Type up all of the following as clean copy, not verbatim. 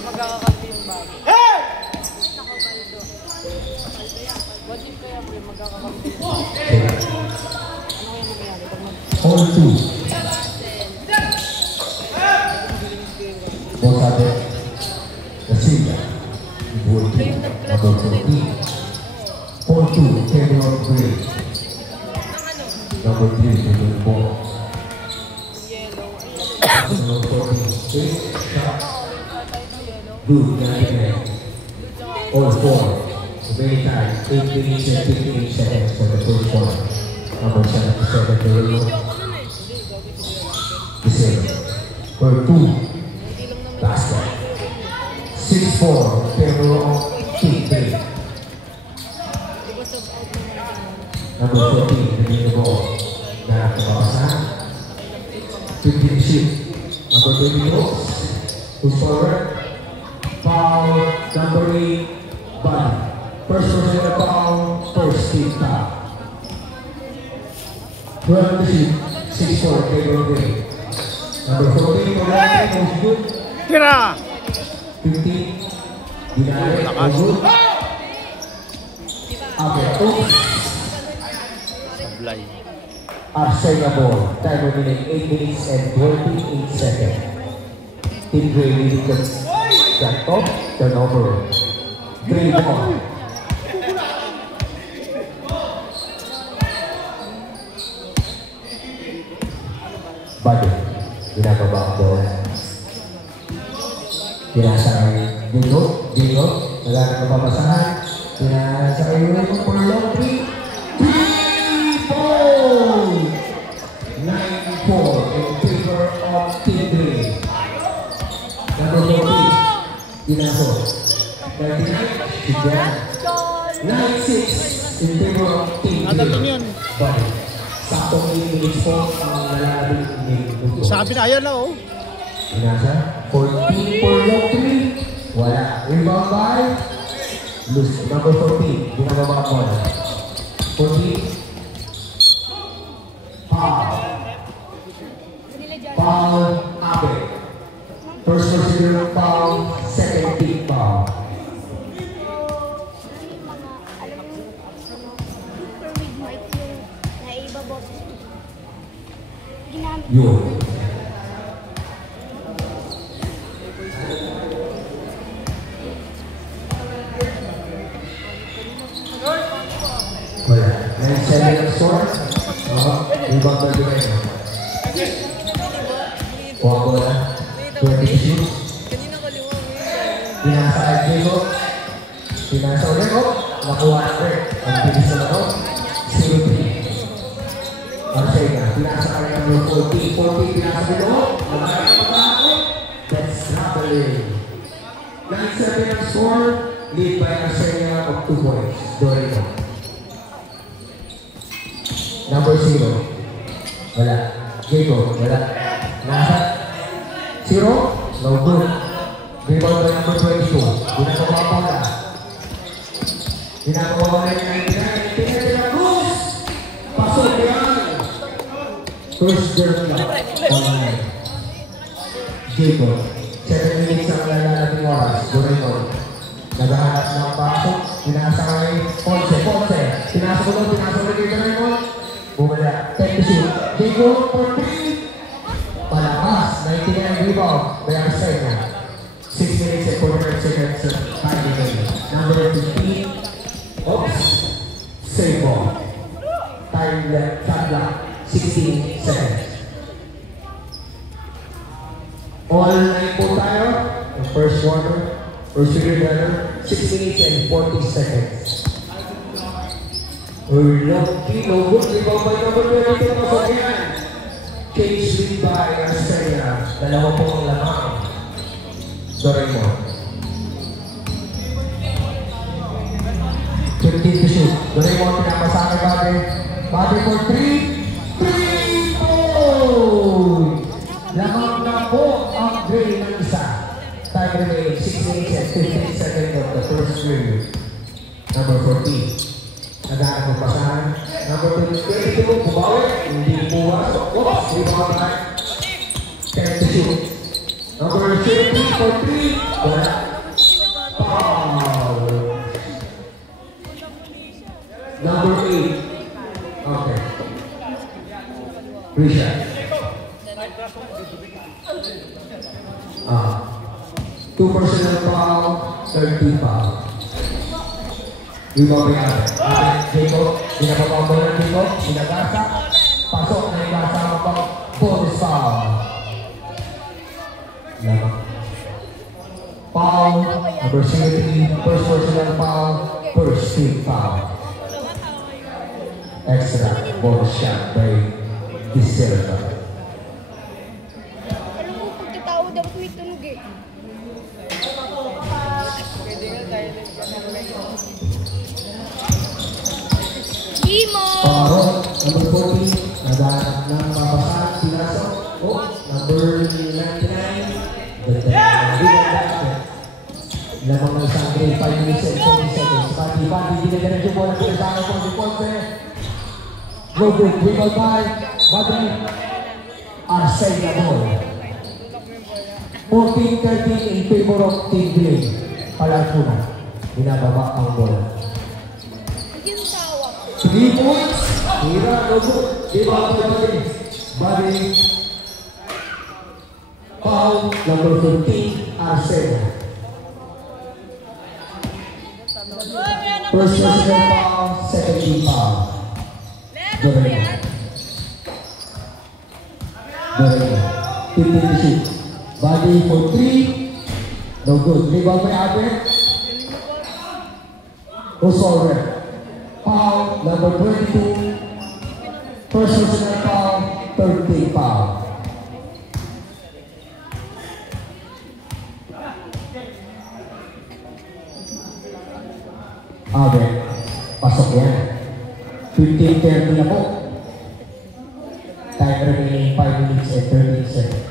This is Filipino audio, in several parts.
Magkakakampi yung bago. What if kaya pre, magkakakampi yung bago? Ano kaya nangyari? All two. Bosade. Casilla. Number 14. All two. Taylor Gray. Number 3. Taylor Ball. Number 14. Good. All four. Very tight. 8 minutes and 58 seconds for the first one. Number 77. Taylor. For 2, basket. 6-4, Pedro of 3. Number 14, the ball. Now the ball 15 shoot. Number 22, who's forward? Foul, number 8, Buddy. First person to foul, first team foul. 12 shoot, 6-4, Pedro Gray. Number 14, Morales, was good. Tira! 15, Dinari, was good. Okay, oops. Sablay. Arcega ball. Time remaining 8 minutes and 28 seconds. Team Gray leading the shot off. Turnover. Gray ball. Buddy. Ginagawa ang ball. Pinasakay Diego. Wala na mapapasahan. Pinasakay yung Purlock. 3-4! 9-4 in favor of Team Gray. Number 14, Dinaso. 39, Sigyan. 9-6 in favor of Team Gray. Buddy. Saktong 8 minutes po ang lalabing ini. Sabi na, ayan na oh. Dinasa. 14 for low 3. Wala. Rebound by Luz. Number 14. Ginagawa ko na. 14. Foul. Foul. Abe. First procedure foul. Second team foul. Yun. Wala. 9-7 ang score. Rebound by Dueno. Kuha ko na. 20 shoot. Pinasa kay Diego. Pinasa ulit ko. Nakuha na rin. Ang bilis na ito. 0-3. Arcega. Pinasa kay number 14. 14 pinasa dito. That's not the lead. 9-7 ang score. Lead by Arcega of 2 points. Dueno. Number 0. Wala. Diego. Wala. Nasa 0. No good. Rebound by number 22. Ginagawa pa na. Ginagawa na yung 99. Pinagdala Cruz. Pasok yan. First girl na. Diego. 7 minutes ang lalalating oras. Doreno. Naghahanap ng pasok. Pinasa kay Ponce. Pinasa ko doon. Pinasa ko kay Doreno. Bumala. Take the shoot. Diego for 3. Palakas. 99 rebound. By Arcega. 6 minutes and 49 seconds. Time remaining. Number 15. Oops. Save ball. Time left. Shot clock. 16 seconds. All 9 po tayo. The first quarter. First period runner. 6 minutes and 40 seconds. Lucky, no good. Rebound by number 22. Pasok yan. Cage lead by Arcega. Dalawa po ang lamang. Doreno. 15 to shoot. Doreno ang pinapasakay Bade. Bade for 3. 3-point! Lamang na po ang Gray ng isa. Time remaining 6 minutes and 15 seconds of the first period. Number 14. Naghahanap ng pasahan. Number 22, bumawi. Hindi pumasok. Oops, rebound by 10 to shoot. Number 30 for 3. Wala. Foul. Number 8. Okay. Risha. 2 personal foul, 30 foul. Rebound by Jacob. Pinapapambo ng Jacob. Pinagasa. Pasok na yung kasama pang bonus foul. Foul, number 70, first personal foul, first team foul. Extra bonus shot by Diselva. Alam mo, pagkatao dapat may tunog eh. Imo! Pamaro, number 40, naghahanap ng papasahan, pinasok. Oh, number 99, lamang ng isang grade, 5 minutes and 20 seconds. Pati-pati, dinaganan yung bola, pinasahan po si Ponce. No good, wiggle by Madrid. Arsene na ball. 14-13 in favor of Team Blade. Palalpuna, binababa ang bola. Yung tawa. 3 points. Hira, no good. Diba ang Madrid? Body. Foul, number 15, Arsene. First personal foul, second team foul. Dorena. 15 to shoot. Body for 3. No good. Rebound by Albert. Osover. Foul, number 22. First personal foul, third team foul. Albert. Pasok yan. 15-30 na po. Time remaining 5 minutes and 30 seconds.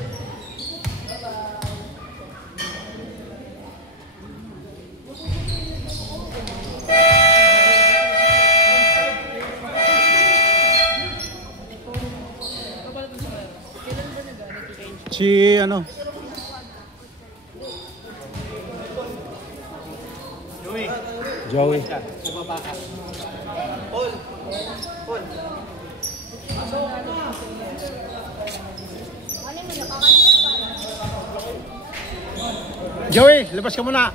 Si ano? Joey. Joey, labas ka muna.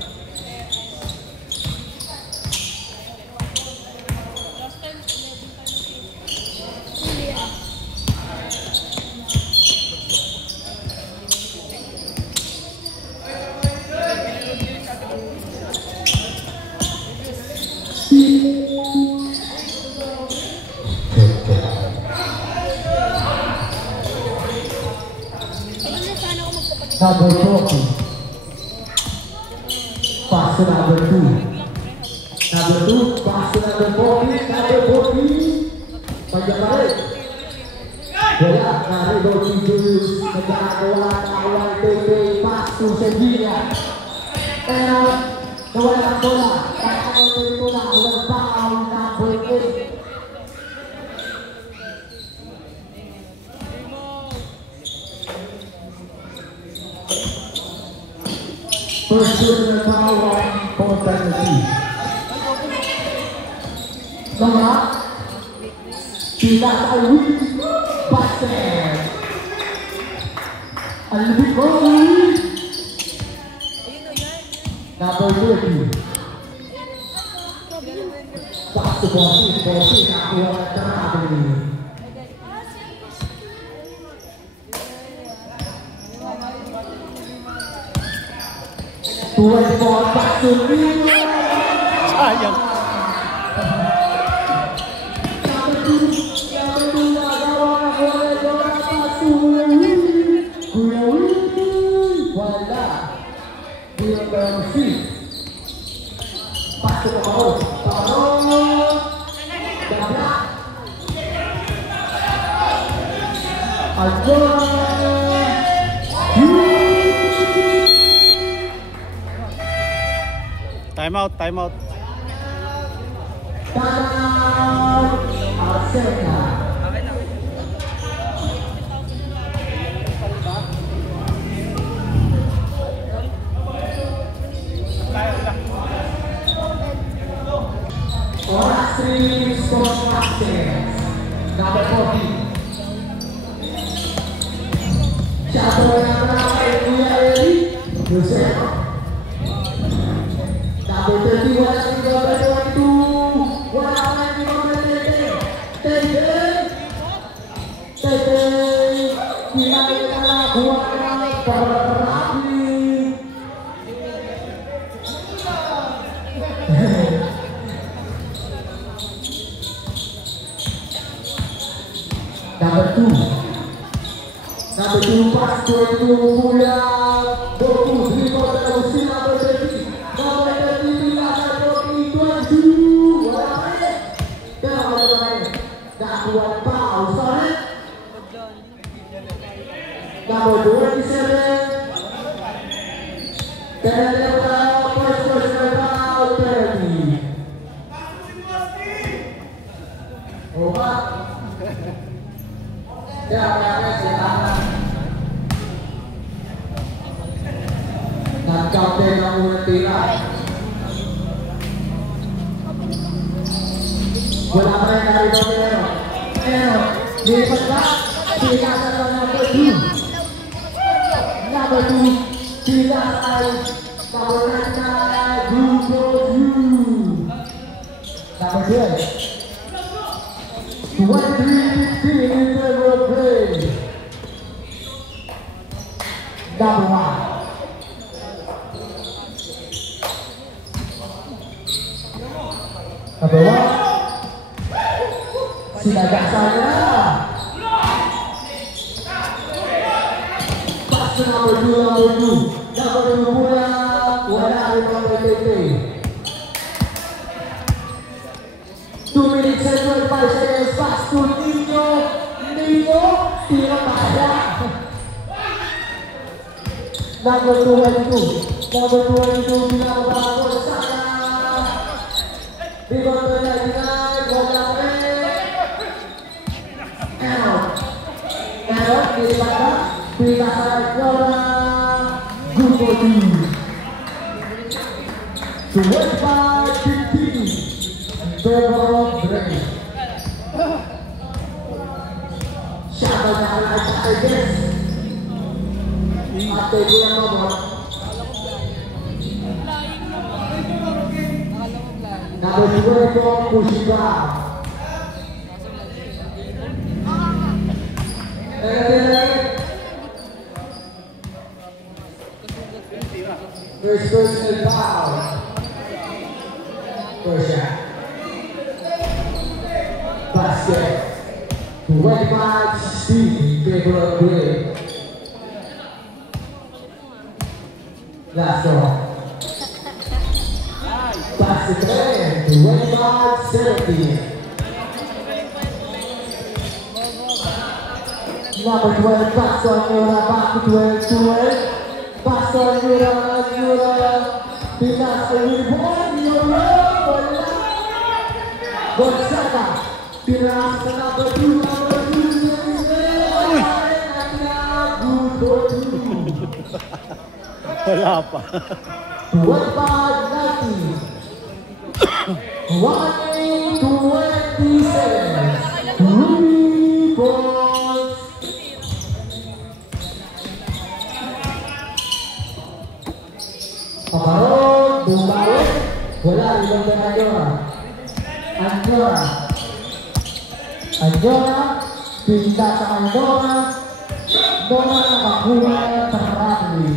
Number 40. Pass to number 2. Number 2, pass to number 40. Number 40. Pagkabalik. Wala. Naribaw si Julius. Nagkakawala na awal. Pass to Sevilla. Pero, nawala ang bola. Pagkakawala ko na. Walang foul. Number 8. First personal foul for penalty. Nama tidak Alwi basket. Alwi Alwi. Number 30. Pass to Bossy nakuha ng travel. Tuan ball back to Rio. Sayang. Wala. Rio Bersi. Pass to Paro. Paro. Dabla. Aljoy. Time out, time out. Ta-da! Seca. Oras 3 Sports Access. Number 40. Siapa yang ramai Kuya Eli? Yosef. Number 31 Number 2 pass to Pula Boku 3 quarter of the number 30. Number 30 number 22. That one foul, sorry. Number 27. First foul 30. Over. Dan kapten yang tira. Bola mereka dari Domino. Dilipat lah. Tidak ada number 2. Number 2. Tidak ada. Number 9. Number 2. 23-15 in favor of play. Number 1. Number 1. Sinaga sana. Pass to number 2. Number 2 pula. Wala rin number 30. 2 minutes and 25 seconds. Pass to Nino. Tira pada. Number 22. Number 22 binabago sana. Rebound lagi naik. Error di mana? Bila Jora. Good for you. 25-15. Favor of Drake. Siapa yang akan capai guys? Atau itu yang nomor? Number 2 itu Kushiba. First personal foul. First shot. Basket. 25-16 favor of Drake. Last one. Basket 25-17. Number 12 pass on Yura, back to 12. Pass on Yura. Pinas rebound Yura. Gonzaga. Pinas number 2. Wala pa. 25-19. 1-27. Ruby Boys. Paparon, bumalik. Bola ibang dengan Anjora. Pindah sa Andorra. Andorra nakakuha terrami.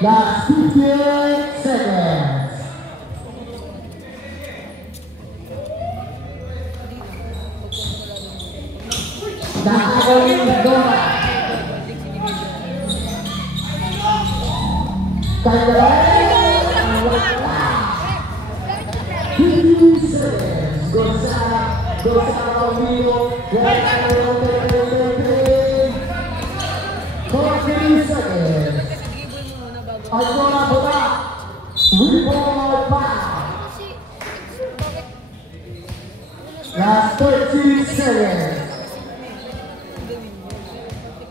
Last 58 seconds. Nakakawin Andorra. Kaya 50 seconds. Gonzaga Romero. 40 seconds. Andorra bola. Rebound foul. Last 13 seconds.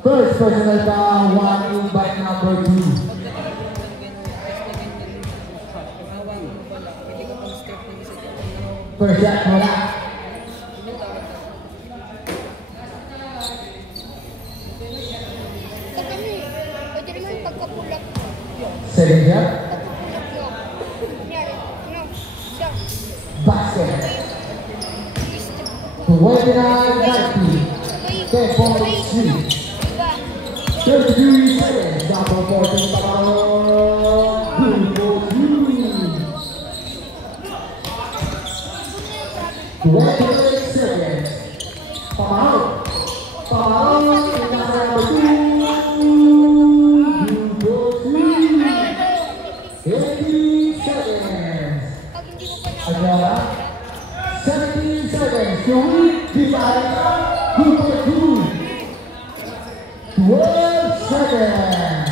First personal foul, one by number 2. First shot, wala. Kami, pwede naman pagkapulat mo. Second shot, Pagkapulat mo. Kunyari, no, siya. basket. Step. 29-90. Sabay. 10.3. Diba? 33 seconds. Number 14, Pablo. Good for you. 28 seconds. Pablo. Pablo. Nasa number 2. Good for you. 18 seconds. Pag hindi mo pa Agora. 17 seconds. Yuri. Dibaita. Good for you. 12 seconds.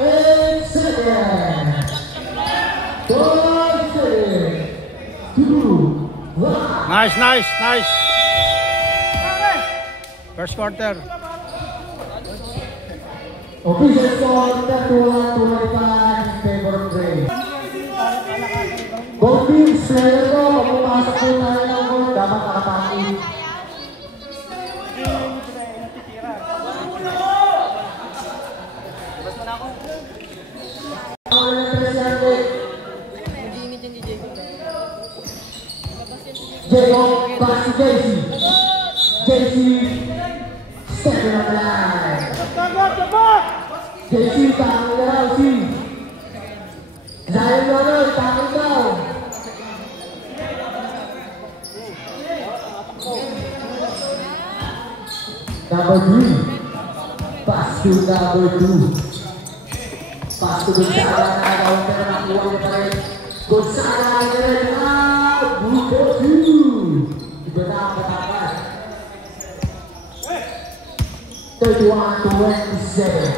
8 seconds. 12 seconds. 2, 1. Nice, nice, nice. First quarter. Official score 31-25 in favor of Gray. Both teams, player ko, pag pumasok po tayo ng goal, dapat nakapangin. Jacob, pass to JC. JC, stepping on the line. JC, tangan na raw, si. Zion Leonard, tangan daw. Number 3, pass to number 2. Pass to Gonzaga, nakagawin ka na nakuha niya pa rin. Gonzaga, ganun na, buko 2. Iba na ang katakas. 31-27.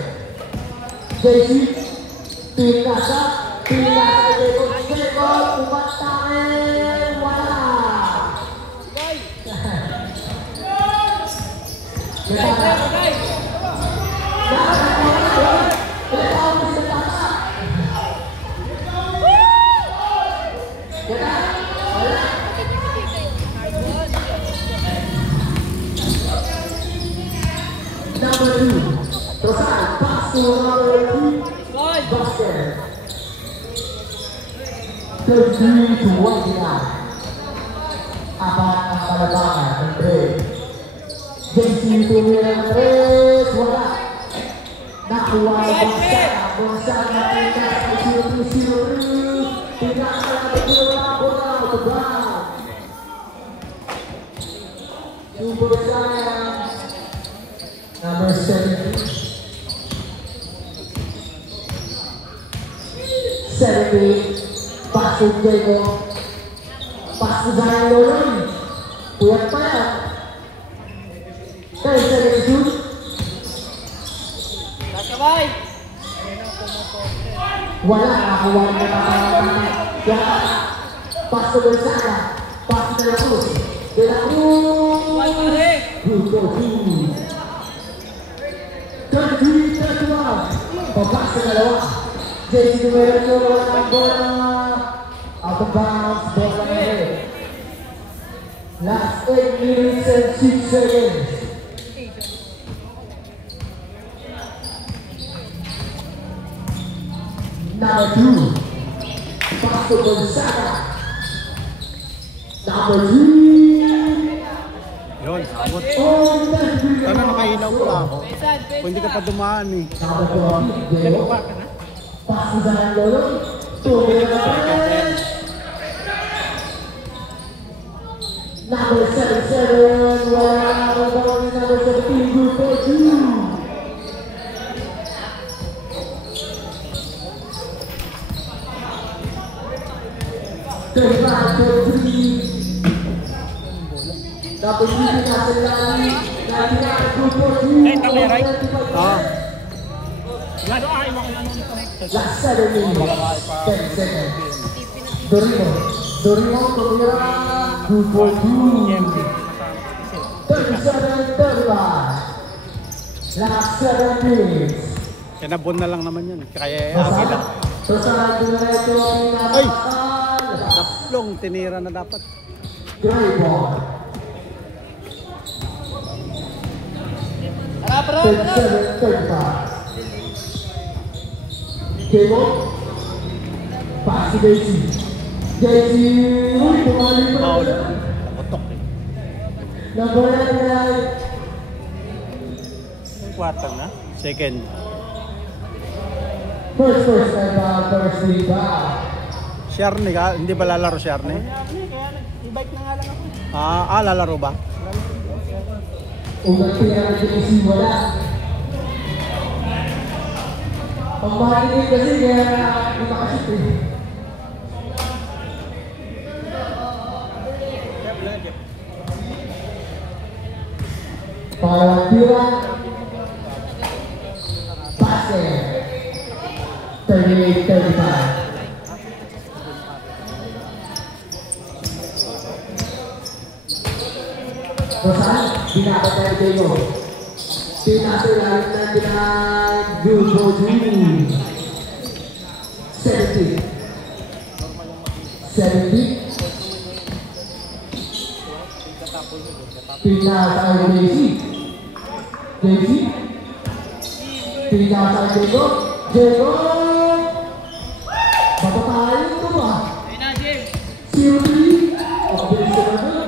JC, pinasa, Jacob, umatakin, wala. Number 2, Rosal, pass to number 3, basket. 33-29. Apat ang palabangan ng Gray. JC tumira ng 3, wala. Nakuha ang Gonzaga, pinaka ng 0-3, pinaka ng bola, out of bounds. Super Saiyan, number 17. 70. Pass to Jacob. Pass to Zion Leonard. Puyat pa yan. 10 seconds shoot. Nasabay! Wala. Nakakuha na nakakalaman. Pass to Gonzaga. Pass to De La Cruz. De La Cruz. Good for 2. 33-31. Pabas na dalawa. JC Numeroso, wala ng bola. Out of bounds, bola na rin. Last 8 minutes and 6 seconds. Number 2, pass to Gonzaga. Number 3. Yun, abot. Oh, Sana nakahilaw pa ako. Kung hindi ka pa dumaan eh. number 4, Jacob. Pass to Zion Leonard. Number 77, wala na ball, number 17, good for 2. Number 3, nasa lali. Good for 2. Last 7 minutes, 10 seconds. Dorimo tumira. 2 for 2. 37-35. Last 7 minutes. Kinabon na lang naman yun. Kaya Agila. Susunod na ito ang Ay! pinapakal. Taplong tinira na dapat. Dry ball. Harap, harap, harap. 37-35. Cable. Pass to Daisy. Daisy. Uy, tumali pa. Foul. Nakutok eh. Number 99. Quarter na? Second. First rebound, first rebound. Sharne ka? Hindi ba lalaro Sharne? Kaya i-bike na nga lang ako. Lalaro ba? Unang tira na si wala. Pagmahilig kasi kaya hindi makasip eh. Pangalawang tira. Basket. 38-35. Rosan, binabat na ito. Pinasulalit na Judo Juni. 70. 70. Pinasay Daisy. Daisy. Pinasay Diego. Diego. Papatayin ito ba? Siri. O, bilis ka na doon.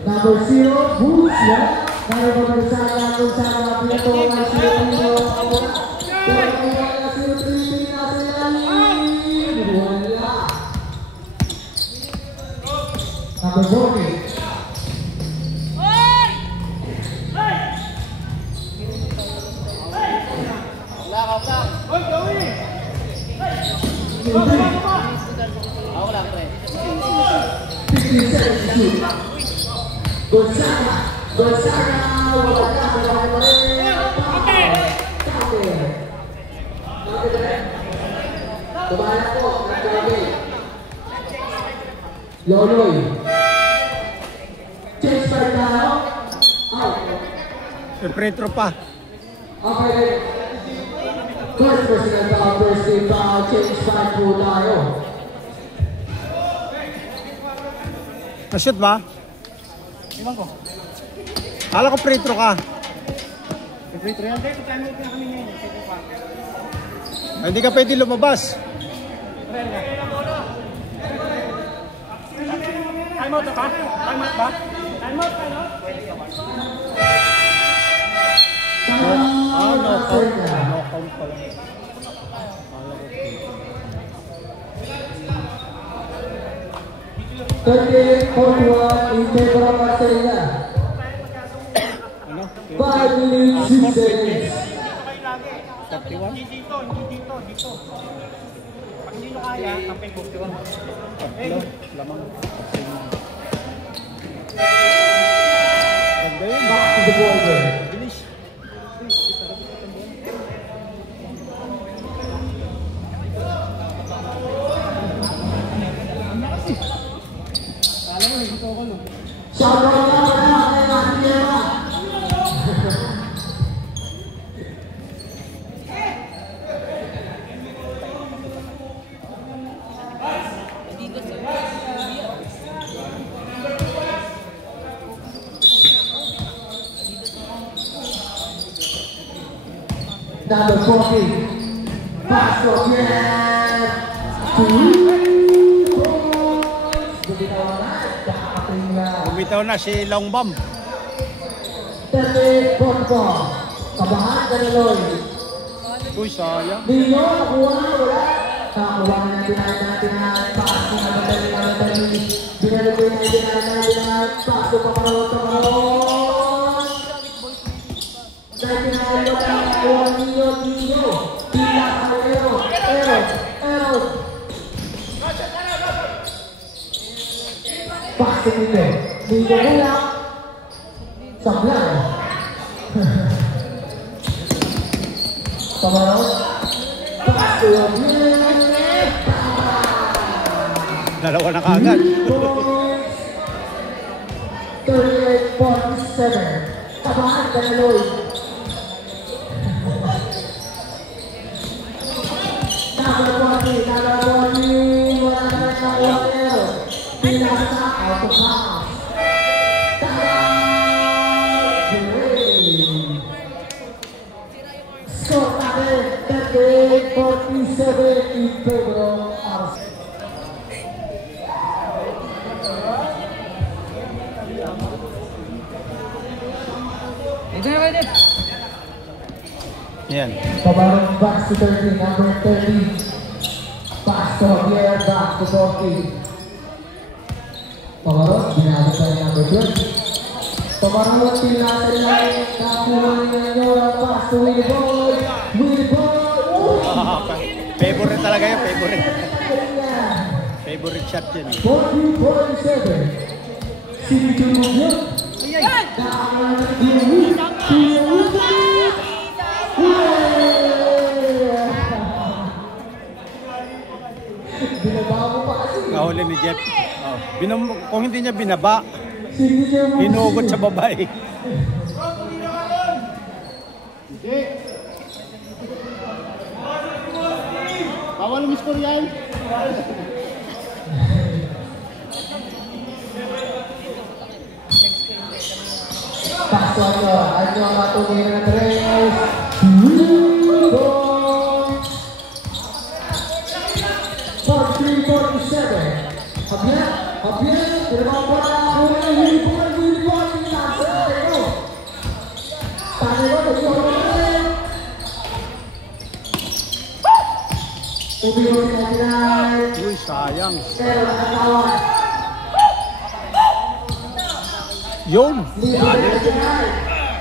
Number zero, Boots, ya. Number bersama kung saan Pieto na Siro. Number 40. Ako lang, pre. 57. Gonzaga, wala ka, Tumala po, nagkagabi. Loloy. Change by tayo. Out. Pretro pa. Okay. First personal foul, first team foul, change by po tayo. Na-shoot ba? Iwan ko. Kala ko pretro ka. Pre-3 yan. Dito, time out na kami ngayon. Hindi ka pwede lumabas. Time out na ba? Time out ba? Time out. Knockout. Knockout pala. 38-41 in favor of Marcela. 5 minutes, 6 seconds. 31? Hindi dito. Pag hindi nyo kaya, kampay ko. Lamang. Back to the border. Bilis. Shout out na kay Marcela. Number 40. Pastor Pierre. Bumitaw na si Longbam. 30-44. Kabahan ka na, Lloyd. Uy, sayang. Di nyo, nakuha na, wala. Nakakuha na natin ang pass na madali. Binalik ko yung 99, pass ko pa karoon. Liga mula. Sablay. Pamaraw. Dalawa na kaagad. 38-47. Tabahan ka na, Lloyd. Nagawali. Wala na ng water. Pinasa out of house. Score natin, 38-47 in favor of us. Yan. Pabarong back to 30, number 30. Pass to Javier, back to 40. Pabarong, ginamit tayo number 20. Pabarong, pinasa lang, nakuha ninyo ang pass to Willie Boy. Willie Boy! Favorite talaga yun, favorite. Favorite shot yun. 40-47. Sige, yun. Binaba mo pa kasi. Nahuli ni Jet. Oh. Kung hindi niya binaba, hinugot sa babae. Bawal umiskor yan. Paso nyo ang matuloy na tres. 43-47. Javier, tinawag pa na ako na Willie Boy, pinasa. Tane ko, nagsuha ko na rin. Ubigo si 99. Uy, sayang. Pero nakatawag. Yun.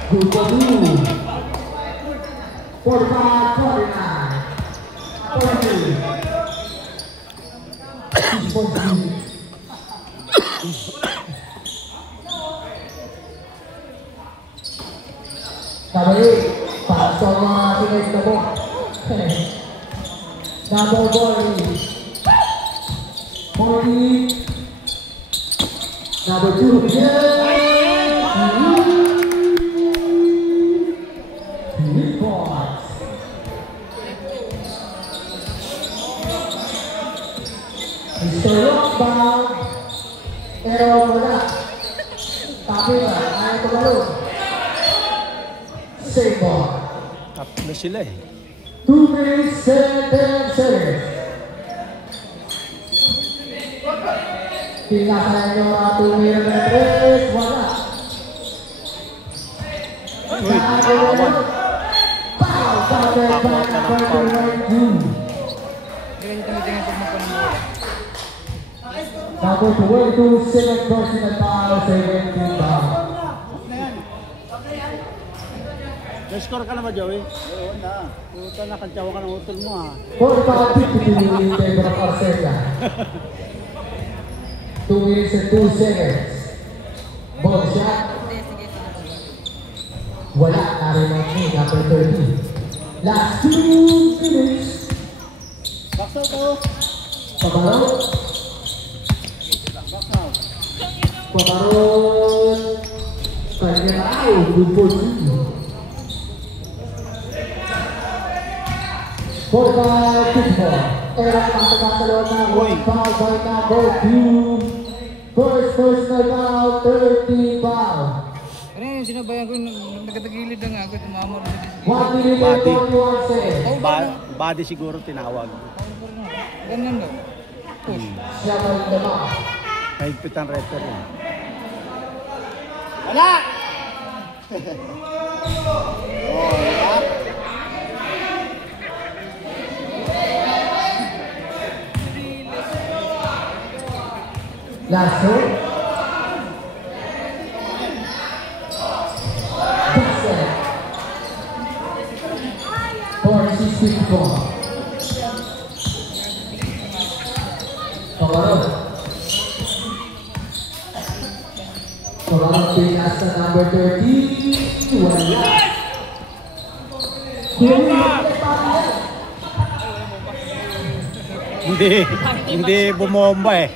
Good for you. 45-49. 40. Kabali, pasok mga sinay na po. Number 40. 40. Number 2. Mr. Lockdown, pero wala. Tapi ba, ayaw tumalo. Save ball. Tatlo sila eh. 2 minutes, 7 seconds. Pinakalan nyo ang 2 minutes and 3, wala. Uy, awan. Pow! Counted by number 22. Number 22, second personal foul, 17 foul. Na-score ka na ba, Joey? Oo na. Puta na, kantsawa ka ng utol mo ha. 45-50 in favor of Arcelia. 2 minutes and 2 seconds. Ball shot. Wala na rin ang number 30. Last 2 minutes. Baksaw to. Pabaro. Pabaro. Pagkakao. Good for you. 45-54. Era nakatagasa loob na foul by number 2. First personal foul, 13 foul. Ano yung sinabayan ko, nagkatagilid na nga ako, tumamor. 1 minute and 41 seconds. Body siguro tinawag. Ganyan daw. Siya ba yung dama? Kahigpit ang refer yun. Wala! Last two. That's it. 46-54. Pabaro. Pagkakang Pinas na number 30. Wala. Hindi bumomba eh.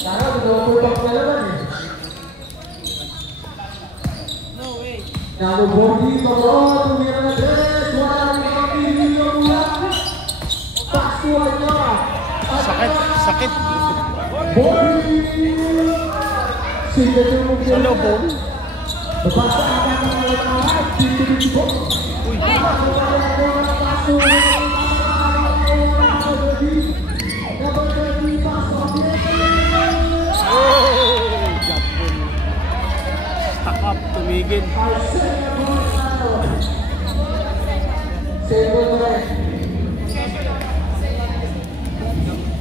Sana pinupulpak na naman eh. No way. Nabubogi pa ko, tumira na dress, wala na kapili yung mula. Pasuhan niya. Sakit. Bogi! Sige yung Sa lubong. Basta ang mga lahat, titi-titi ko. Stuck up, tumigil.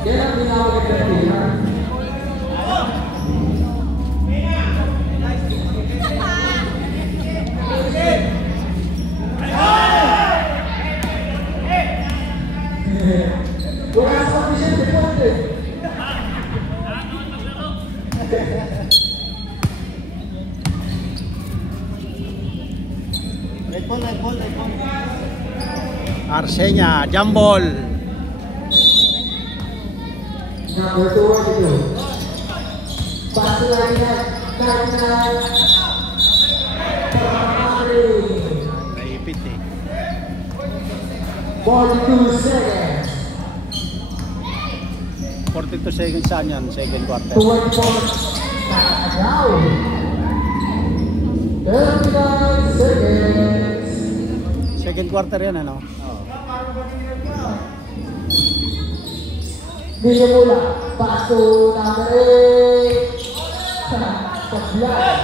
Yan ang tinawag na pilihan. Wala sa official deporte. Arsenia, jambol. Number 22. Pass line at 99. Naipit eh. 42 seconds. 42 seconds saan yan? Second quarter. 24 now. 39 seconds. Second quarter yan ano? Hindi mula. Pass to number 8. Pag-block.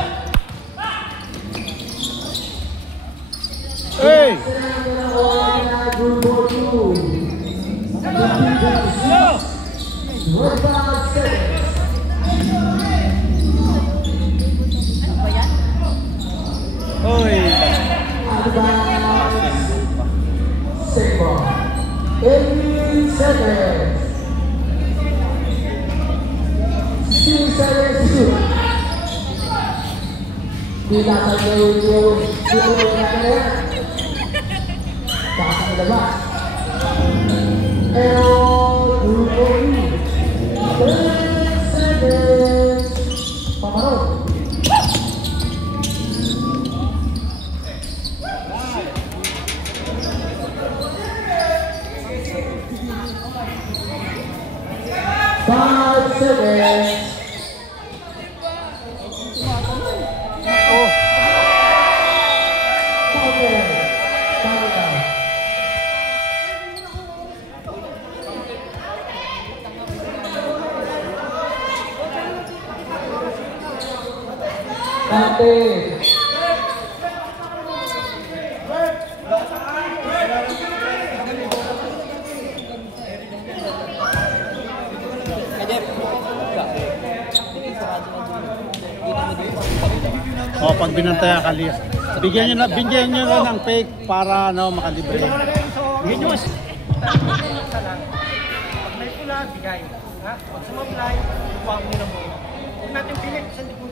Hey! Good for you. 25 seconds. Oy! Advance. Second. 18 seconds. 16 seconds to shoot. Bila tayo yung pasang labas. Group for you. 10 seconds. Pamarot. Oh! O, pag binantaya kali. Bigyan nyo na ng fake para makalibre. Bigyan nyo mas. Pag may pula, bigay. Ha? Pag sumablay, huwag mo na muna. Huwag natin pilit sa likod.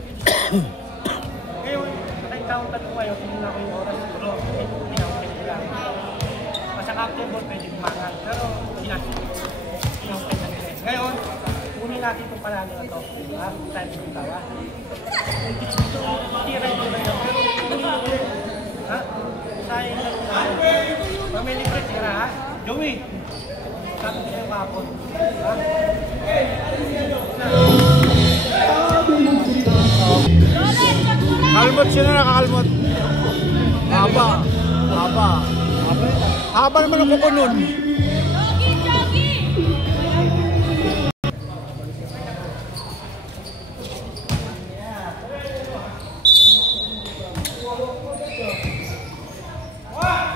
Ngayon, naka-encounter ko kayo, tingnan ako yung oras siguro. Hindi ako kailangan. Masa captain ball, pwede kumangal. Pero, sinasito. Hindi ako kailangan. Ngayon, kunin natin itong panalo na ito. Ha? Time ko tawa. Tira ito na yun. Pero, kunin mo yun. Ha? Sayang lang tayo. Pag may libre, tira ha? Joey! Sabi ko yung kapon. Ha? Kalmot, sino nakakalmot? Haba. Haba naman ang kuko nun.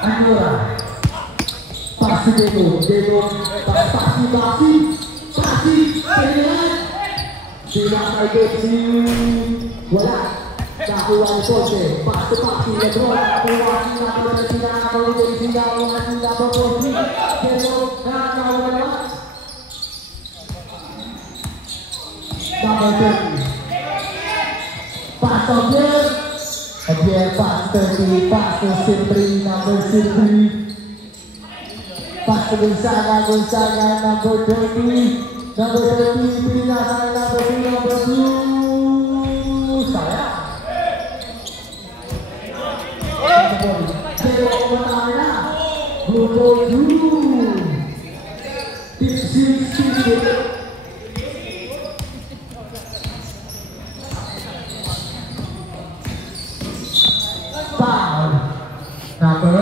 Anora. Pasi Dego. Pasi. Sinakay Getsi. Wala. Nakuha ni Ponce. Pasi. Lebron. Nakuha si Sinakay Getsi. Nakuha si Ponce. Pero nakakawa naman. number 30. Pass on here. Again, pass 30, pass to Silvery, number 63. Pass to Gonzaga, number 30. Number 30, pinasa number 2. Sayang. Zero over na. Go to 60. Foul. Number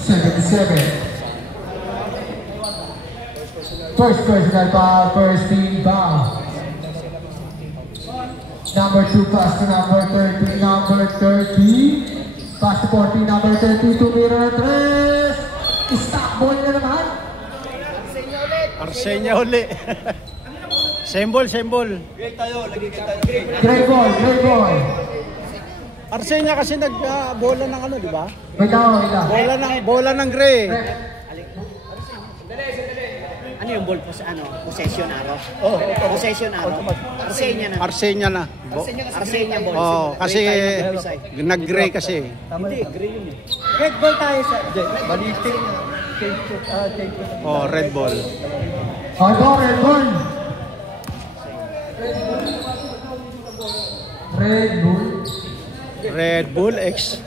77. First personal foul, first team foul. Number 2 pass to number 30, number 30. Pass to 40, number 32, mirror 3. Stop ball na naman. Arsenia uli. Sembol. Great ball. Arsenia kasi nag-bola ng ano, di ba? Wait lang. Bola ng gray. Ano yung ball po sa ano? Possession arrow? Oh, Possession arrow? Arsenia na. Arsenia na. Arsenia ball. Oh, kasi nag-gray kasi. Hindi, gray yun eh. Red ball tayo sa... Balitin. Oh, red ball. Red ball. Red Bull X.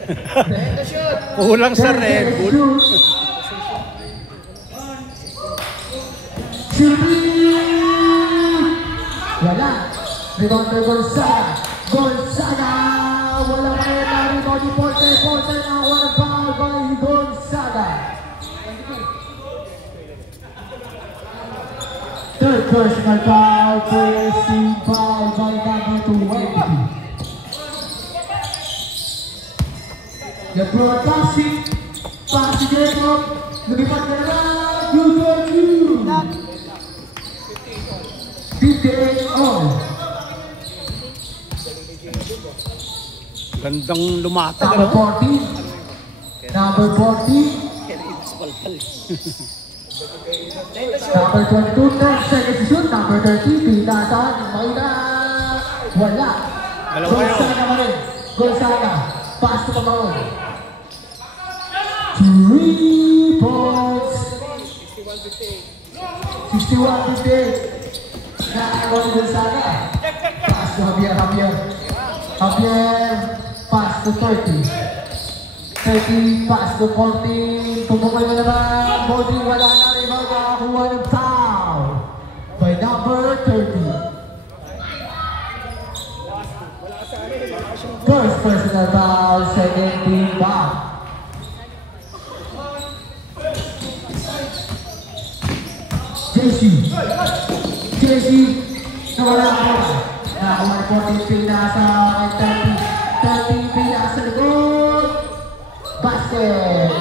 Kulang sa Red Bull. Wala. Rebound kay Gonzaga. Wala pa rin na rebound ni Ponce na wala foul by Gonzaga. Third personal foul, first team foul by number 20. The broadcasting, pass to Jacob, lumipat ka na lang, good for you. 58 all. Gandang lumatag. Number 40. Number 40. Number 22, 10 seconds to shoot. Number 30, pinatahan. Makita. Wala. Gonzaga pa rin. Gonzaga. Pass to Pamaon. 3 points. 61-58. Nakagawa ni Gonzaga. Pass to Javier. Javier, pass to 30. 30, pass to 40. Pumukal na naman. Body, wala na rin makakuha ng foul by number 30. First personal foul, second team foul. JC, nawala ako. Nakakuha ng 40 pinasa kay 30 pinasa likod. Basket.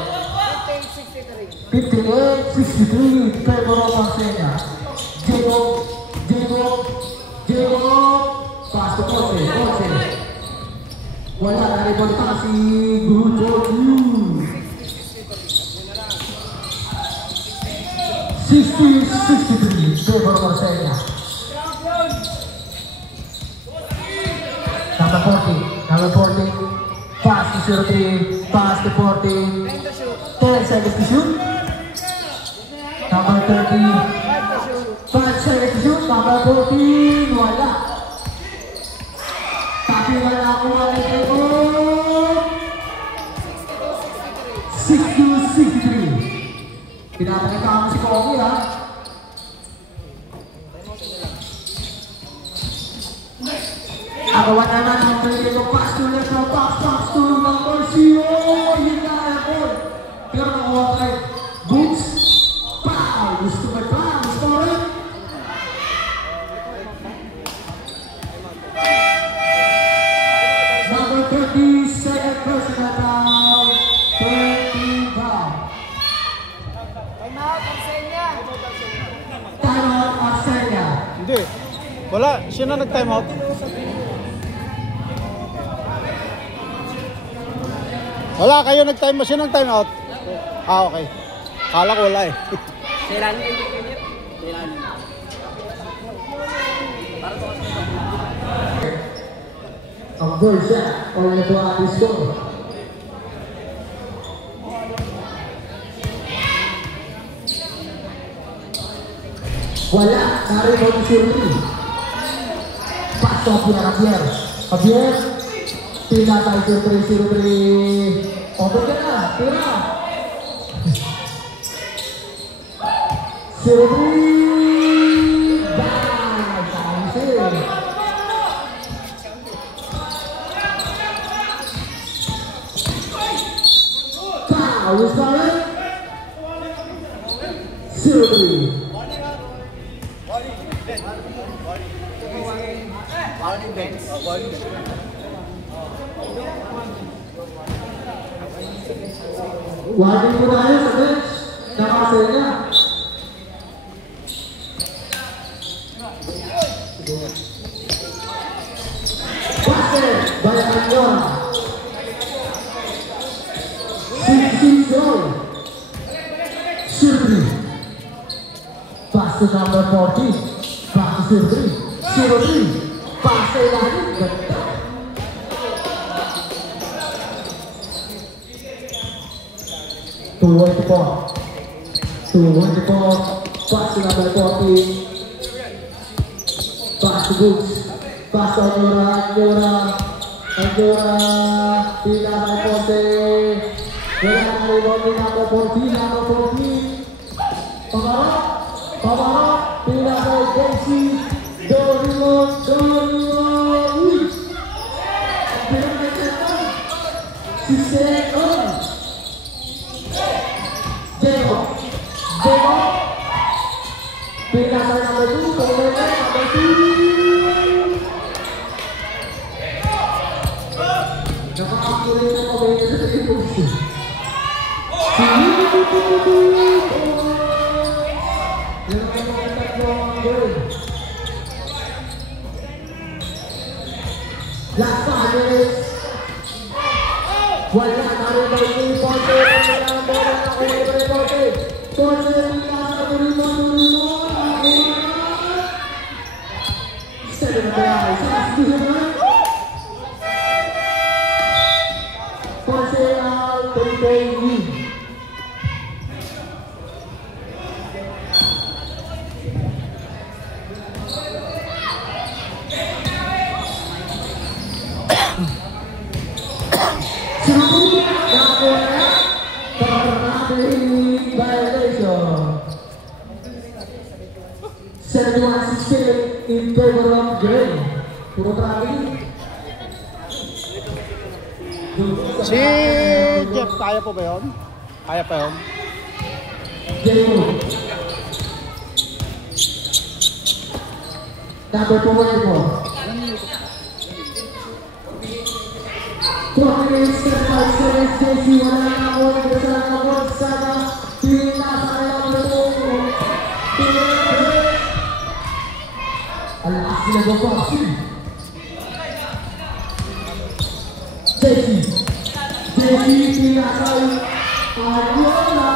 58-63, favor of Arsenia. Jacob, pass to Ponce. Wala na rin pa si Good for you. 60-63, favor of Arsenia. Number 40, pass to 03, pass to 40, 10 seconds to shoot. Number 30, 5 seconds to shoot. Number 14, wala. Tapi wala ako wala ito. 62-63. Pinapakita mo si Kobe ha. Agawan naman ang pwede ko pass to left now, pass to number 0. Yun na ako. Pero nakuha kay Boots. Pow! Gusto may pow! Score it! Number 30, second personal foul. 30 foul. Time out, Arsenia. Hindi. Wala. Sino nag-time out? Wala kayo nag-time out. Sino nag-time out? Ah, okay. Kala ko wala eh. Kailangan yung pinip. Kailangan. Para Berset oleh Tuan Disco. Wala, dari posisi ini. Pasok ya Javier. Javier pindah ke Sirutri. Open na, tira. Sirutri. Who's coming? Sirutri. Warning po tayo sa bench. Nakasaya. Basket. Bayaran yun. 16 goal. Sirutri. Basket number 14. Basket Sirutri. Sirutri. Basket lagi. Ganda. Tuan di bawah, basket number 14, basket Books, basket Anjora, pindah ke pose, bola dari number 14, Pabarok, pindah ke Desi, Dorimo, pindah ke Cetan, Siseon. Jengok pindah ke number 2, kemudian number 2 nakakakulit na pabaya sa ipos yung mga tatlong goal last 5 minutes wala na rin ba yung Ponte ang bola na kulit pa rin Ponte Ponte pinasa Turimo steady na tayo sa susunod Ponte ang Turimo in favor of Gray. Puro tracking. Si Jeff, kaya po ba yun? Kaya pa yun? Jericho. Number 24. Providence, step by step, JC, wala na ako, nagdasal na ako, sana, pinasa na lang ito. Alas sila ng boxing. JC, pinasay, Ariola.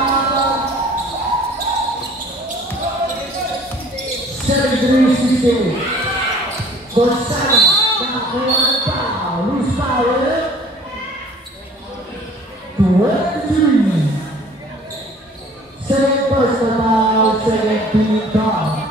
73-60. Gonzalo, nakakuha ng foul, loose foul. 23. 7 personal foul, 17 foul.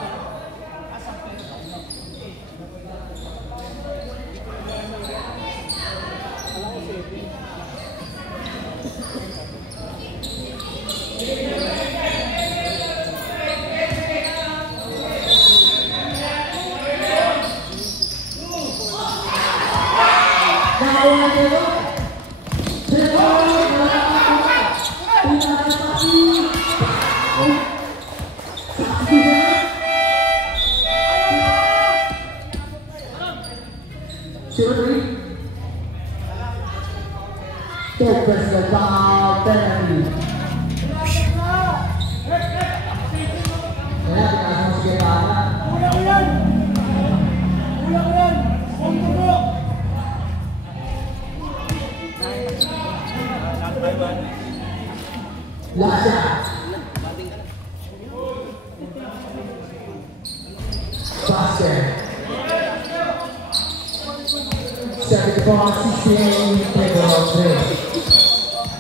74-68 in favor of Drake.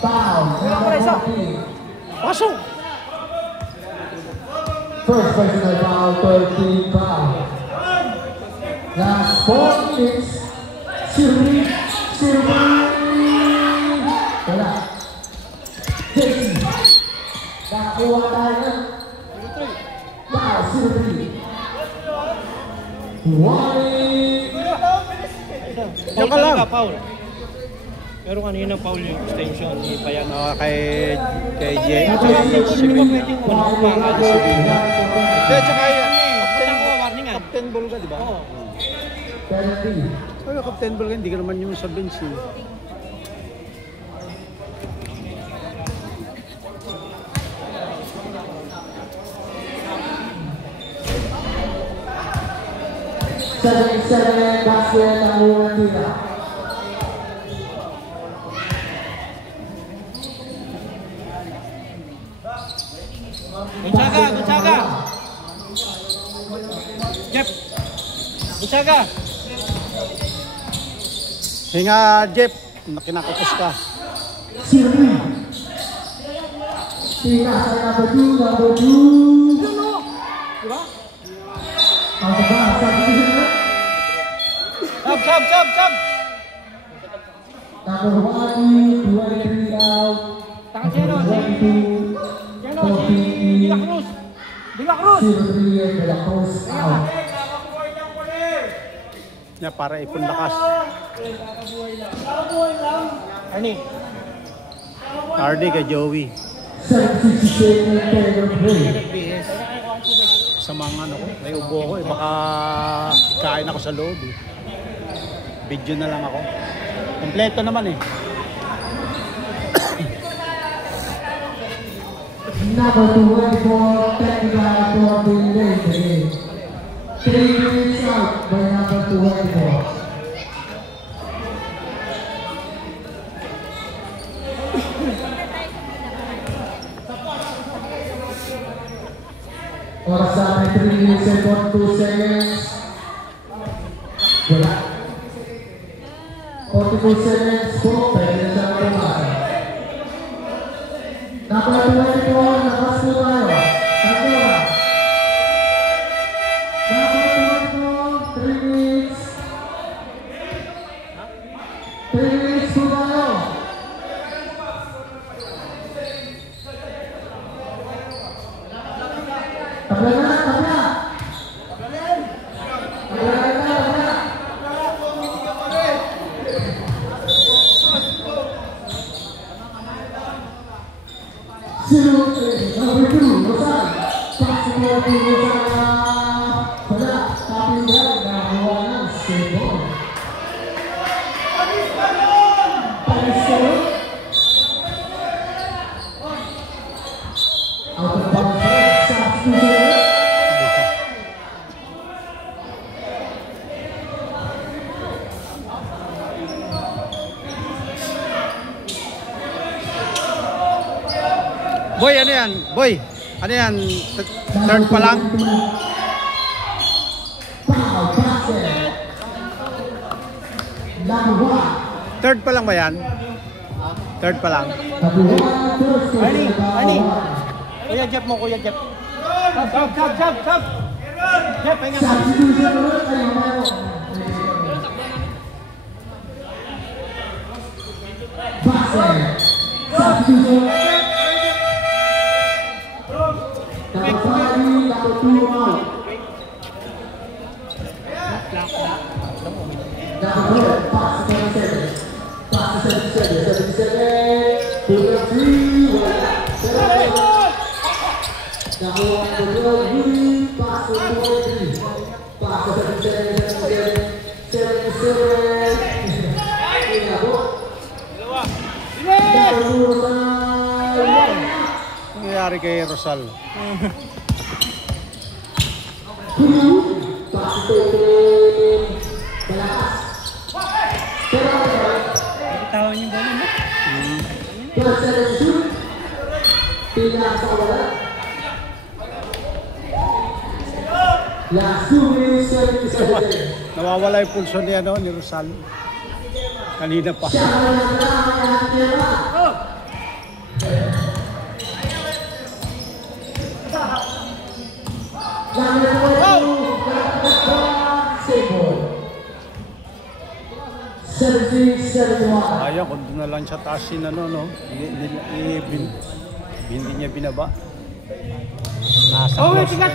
Foul, number 14. Pasok! First personal foul, 13 foul. Last 4 minutes. Sirvi. Wala. Jason. Nakakuha tayo. Foul, Sirvi. Warning. Diyan ka lang. Foul. Pero kanina foul yung extension ni Payan. Kay Jay. Hindi ba pwedeng umaga? Hindi, tsaka yan. Warning nga. Captain ball ka, di ba? Oo. Penalty. Ay, captain ball ka, hindi ka naman yung sa bench. Eh. Seven basket ang unang tira. Gonzaga! Jeff! Gonzaga! Hinga, Jeff. Kinakapos ka. Sirvi. Tira sa number 2. Diba? Ang baba, substitution. Sab! Number 1, 23 out. Tangan siya no, si De La Cruz! 03 and De La Cruz out. Niya, para ipunlakas. Ani? RD kay Joey. 7-6 in favor of Drake. Sa mga ano ko, may ubo ko. Baka ikain ako sa loob. Video na lang ako. Kompleto naman eh. Number 24, technical for the late. 3 minutes out by number 24. Oras namin 3 minutes and 42 seconds. Wala. 42 seconds po, pwede na siya tumakas. Number 24, labas po tayo. Tatlo. Number 24, 3 minutes. 3 minutes po tayo. Tabla na, tabla. Number 2, Rosal. Pass the ball to Rosal. Wala, tapping down. Nakakuha ng second. Palisol. Out of bounds. Substitution. Boy, ano yan? Boy, ano yan? Third pa lang? Foul, basket. Number 1. Third pa lang ba yan? Third pa lang. Number 1, first Ani? Ani. Kuya Jeff mo, Kuya Jeff. Sab! Jeff, pahinga ka. Substitution ulit. Ayun, mayroon. Basket. Substitution. Number 5, number 2 out. Number 4, pass to 77. Pass to 77. 77. 2 and 3. Wala. 7. Nakuha ang goal. Pass to 43. Pass to 77. 77. Inabot. Number 2 sa Ano nangyari kay Rosal? pass to 23. Malakas. Pero Bitawan yung bola mo. plus 7 shoot. Pinasa wala. Last 2 minutes, 77 seconds. Nawawala yung pulso ni, ano, ni Rosal. Kanina pa. Ayan, kung doon na lang siya tasin, ano, no? Hindi niya binaba. Nasa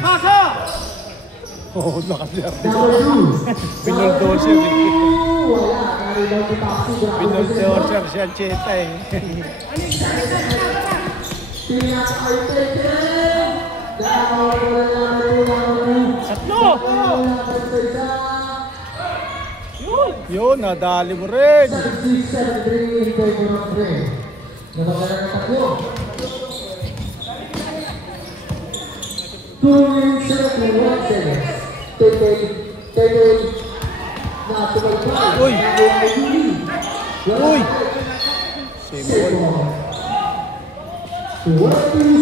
cross. Oo, nakaserte. Pinuldoser. Pinuldoser si Ancheta eh. Tatlo! Yun, nadali mo rin. Uy! Uy! Simple.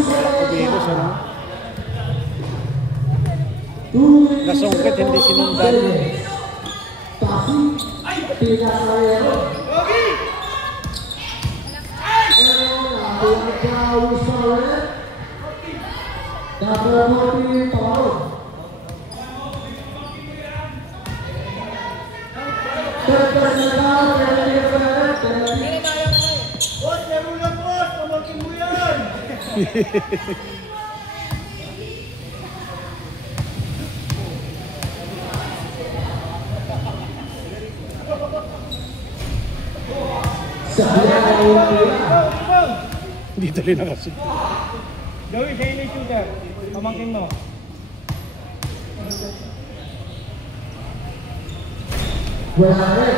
Pagkikos, ano? Nasungkit, hindi sinundan. Boss, meron lang boss! Pamangkin mo yan! Dito rin nakasip. Gawin siya yung shooter. Pamangkin mo. Wala rin.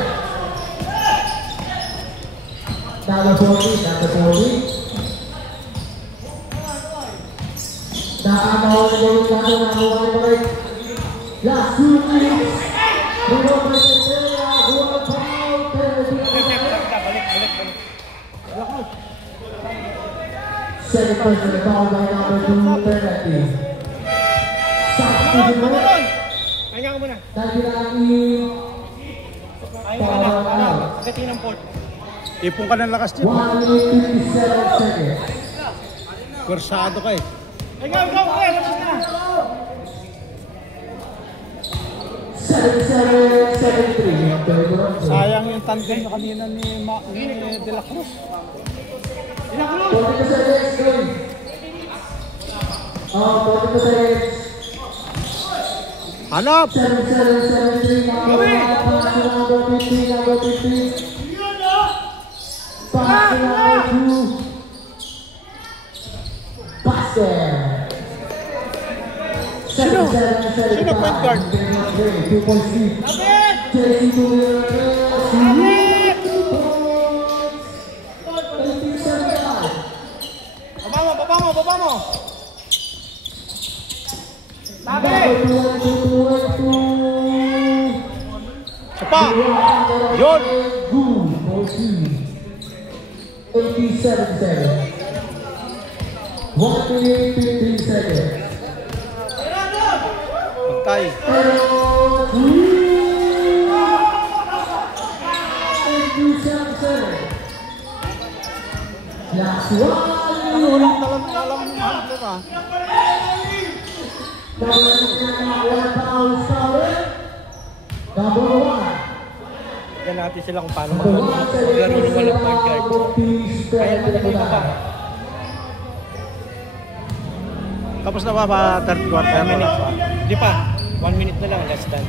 Number 40, number 40. Nakamaw na gawin natin, nakakuha na rin. Last 2 minutes. Buwan na siya sila, buwan foul, Balik. second person foul by number 2, penalty. Sakti mo. Pahinga ka muna. Dahil lagi. Pahinga ka na. Pagdating ng port. Ipon ka ng lakas dyan. 1 minute 57 seconds. Kursado ka eh. Pahinga ka muna. Lapos na. 77-73. Sayang yung tandem na kanina ni De La Cruz. 40 seconds going. 40 seconds. Hanap! 77-73. Number 50, number 50. Pass to number 2. Basket. Sino point guard? 2.3. Chasing to Baba mo. Sapa! Yun! 87 1 minute 15 seconds. Pagtay. Last one. Walang alam handler ah. Number 1. Tignan natin sila kung paano maglaro ng walang point guard. Kaya natin yung baba. Tapos na ba third quarter? 1 minute pa. Hindi pa. 1 minute na lang. Less than.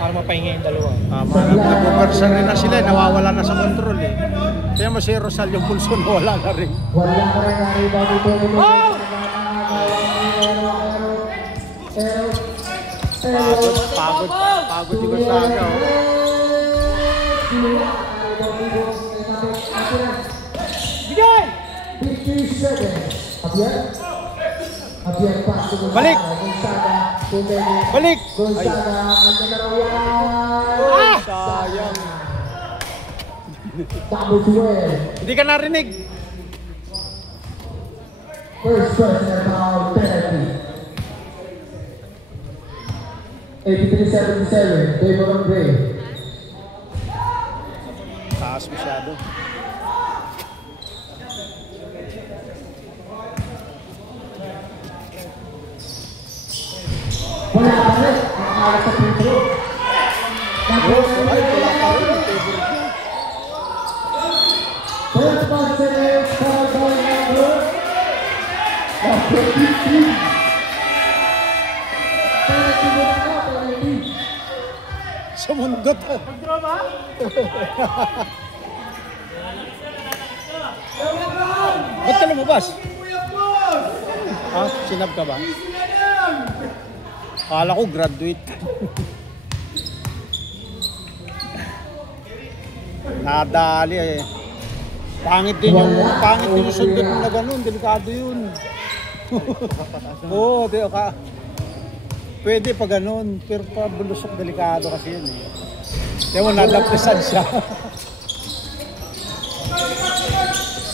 Para mapahinga yung dalawa. Nag-conversa rin na sila. Nawawala na sa control eh. Kaya mo si Rosal yung pulso nawala na rin. Wala ka rin nakita dito. Pagod yung Gonzaga oh. Bigay! 50 seconds. Abian pass to Gonzaga. Balik! Gonzaga. Balik! Gonzaga. Anda na raw yan. Sayang. Double 12. Hindi ka narinig. First personal foul penalty. 83-77. Favor of Gray. Taas masyado. Wala pa rin. Nakakala sa puso. Ay, wala pa rin. Ang favorite niya. First basket for goal number 15. Sa mundot. Pag-draw ba? Ba't ka lumabas? Ha? Sinab ka ba? Akala ko graduate. Nadali eh. Pangit din yung sundot mo na ganun. Delikado yun. Oo, pwede pa ganun. Pero pa bulusok delikado kasi yun eh. Kaya mo nadapresan siya.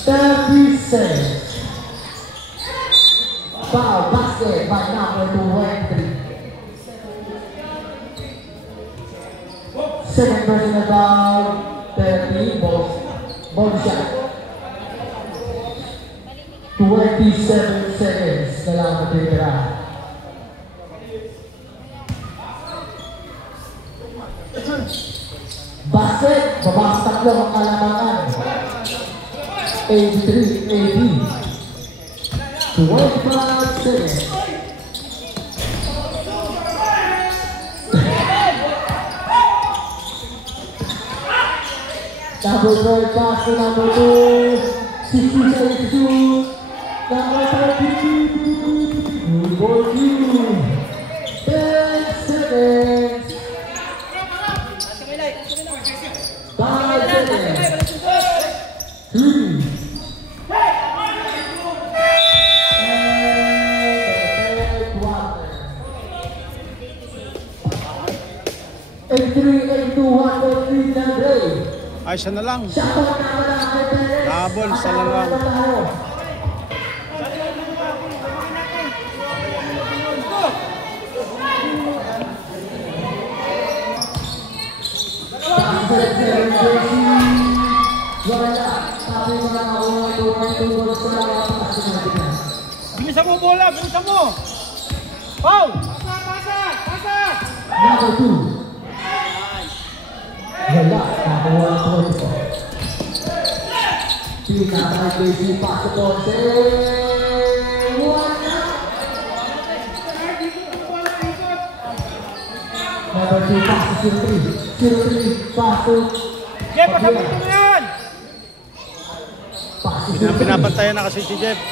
36. Foul basket by number 23. Second personal foul, 30 ball shot. 27 seconds na lang natitira. Basket, babas tatlo ang kalamangan. 83-80. 25 seconds. Number 4 pass to number 2. 62. Number 32. For you. 10 seconds. 5 seconds. 3. Ay, siya na lang. Double, siya na lang. Bilisan mo bola, bilisan mo! Foul! Pasa! Number 2. Wala, nakuha ang point ko. Pinaka-JC pass to Ponce. Wala! Number 2 pass to 03. 03 pass to... Jeff, pasabi mo yan! Pass to 03. Pinapantayan na kasi si Jeff.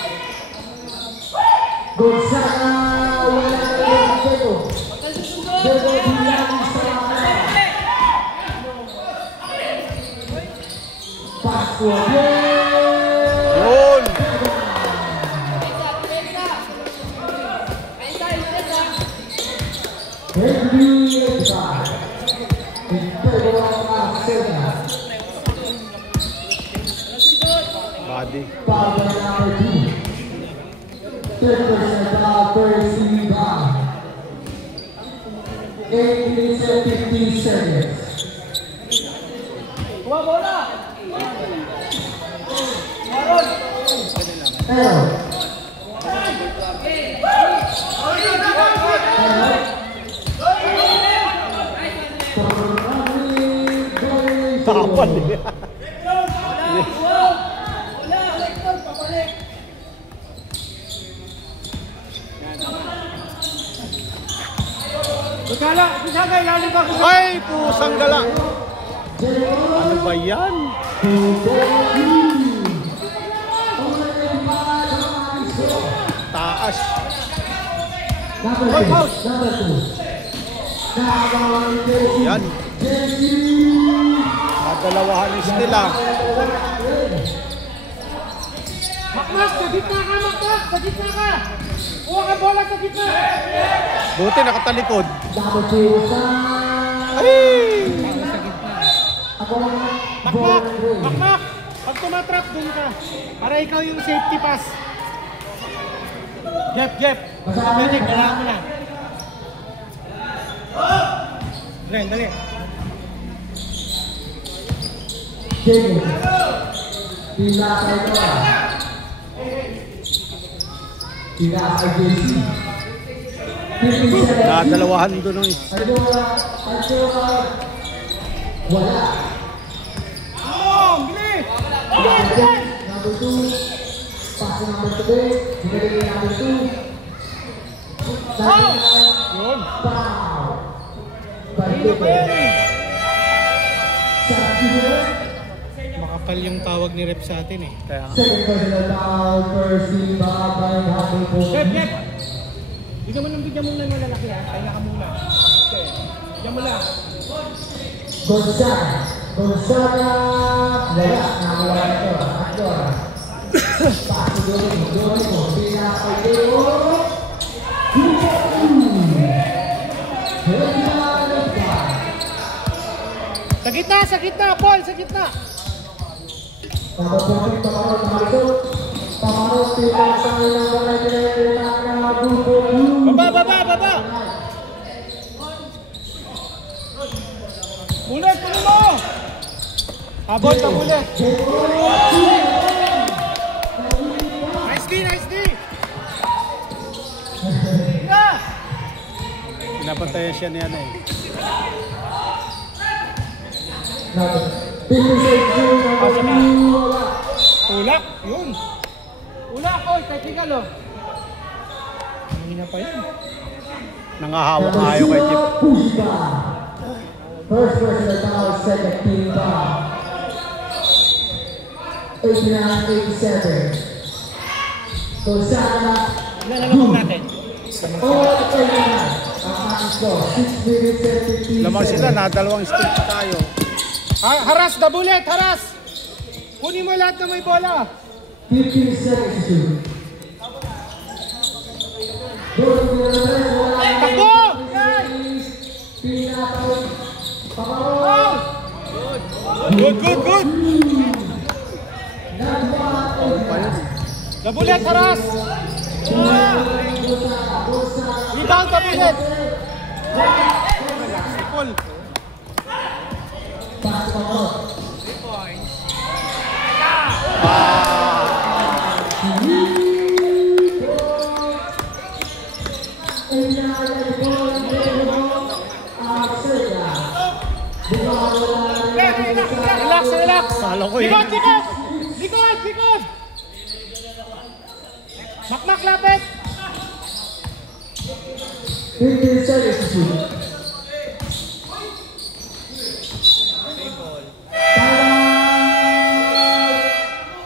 Gonzaga! Wala na yung Jeto. Jeto bilang sa pass to Yun! Body. Foul by number 2. Third person foul, first rebound. 8 minutes and 15 seconds. Kuha bola! Error. Tapal eh. Kusagay, lalim ka kusagay! Ay, pusang gala. Ano ba yan? Taas. Number 2. Number 2. Yan. Nadalawahan yung steal ah. Makmak, sa gitna ka, Makmak! Sa gitna ka! Kuha ka bola sa gitna! Buti nakatalikod. Number 2 sa... Ay! Ako lang. Makmak! Makmak! Pag tumatrap, dun ka. Para ikaw yung safety pass. Jeff! Pwede, kailangan mo na. Dali. Jacob. Pila kay Dora. Pila kay JC. Nadalawahan doon eh. Dora. Wala. Bilis! Number 2. Pass to number 3. Binigay number 2. Yun. Foul. Hindi pa yan eh. Makapal yung tawag ni Rep sa atin eh. Kaya Second personal foul. First team by number 4. Rep! Bigyan mo lang ng lalaki ha. Kaya ka muna. Okay. Bigyan mo lang. Gonzaga. Wala. Nakawala ito. Akdor. Paso doon mo. Pila kay Deo. Sa gitna, Paul! Sa gitna! Number 14, Pamarot, pila tayo ng balay na grupo. Baba! Bulet, tuloy mo! Habol ka, Bulet! Nice D! pinapantayan siya niyan eh. Ulak! Yun! Ulak! Oy! Technical oh! Hina pa yan. Nangahawak ayaw kay Jeep. First personal foul, second team foul. 89-87. Gonzaga. Ilan na lang natin? All 89. Ang aking score, 6 minutes and 15 Lamang sila seconds. na, dalawang stick tayo. Haras the bullet! Haras! Kunin mo lahat na may bola! 15 seconds to shoot. Takbo! Good! The bullet, haras! Rebound the bullet! Pull! Relax! Salo ko eh. Likod! Makmak lapit! 15 seconds to shoot.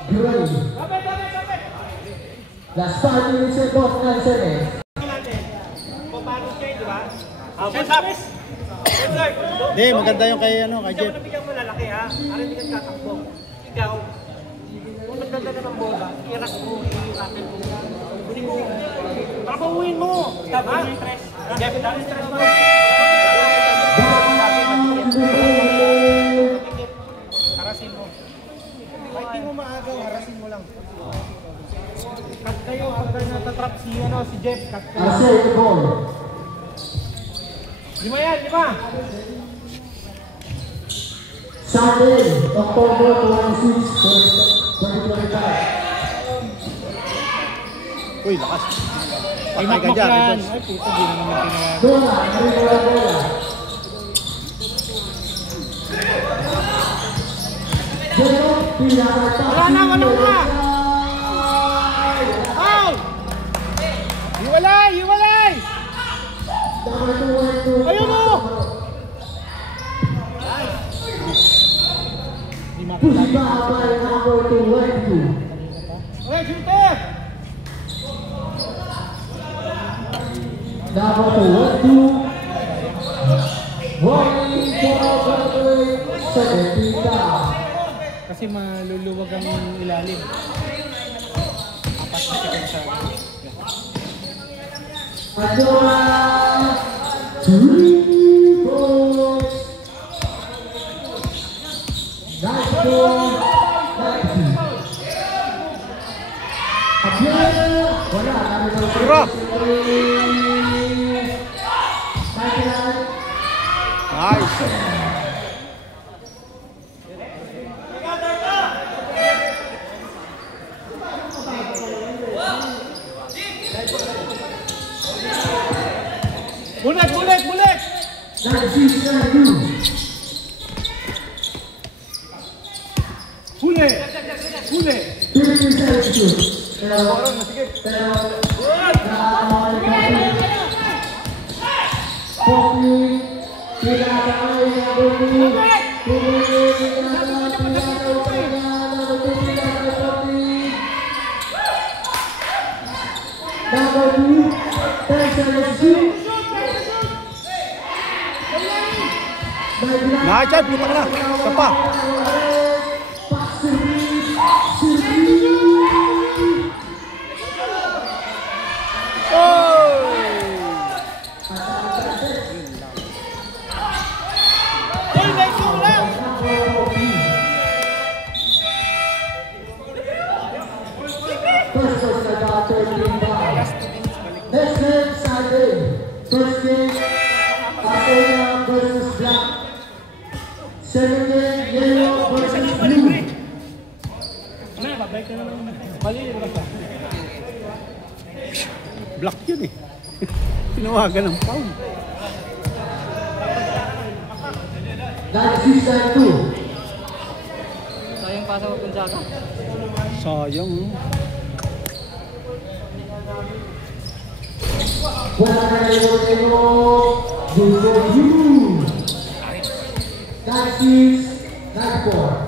Lapit! Last 5 minutes and 49 seconds. Paparos kayo, di ba? Set! Hindi, maganda yung kay Jeep. Bigyan mo lalaki ha, para hindi ka tatakbo. Ikaw, kung nagdala ka ng bola, iras mo, i-rattle mo. Kunin mo. Papabuhin mo. Tama? Jeff, dami stress mo. Harasin mo. Kahit di mo maagaw, harasin mo lang. Cut kayo, pagka natatrap si Jeff, cut kayo. I say the ball. Lima yan, 5. Sunday, October 26, 2025. Uy, lakas. Ay, Patay ka makmak dyan, yan. Evans. Ay, puto, di na naman tinawa. Bola, bola. Wala na! Foul! Hiwalay! Ayun mo! Di Push makapal. back by number 22. Okay, shooter! Number 22. Running for the second team down. Kasi maluluwag ang ilalim. Apat na second sa Adora 3 points. Nice goal. Wala. Tira! Nice. Philippine substitute. Pero Poppy, pinakakay na Poppy. Number 2, 10 seconds shoot. Nakachat, butang na. Isa pa. Next game, Saturday. First game, Astoria versus Black. Second game, Yellow versus Blue. Black yun eh. Tinawagan ng foul. That's 6-2. Sayang pasa ko Gonzaga. Sayang. Wala na Yellow. Good for you. That's 6-4.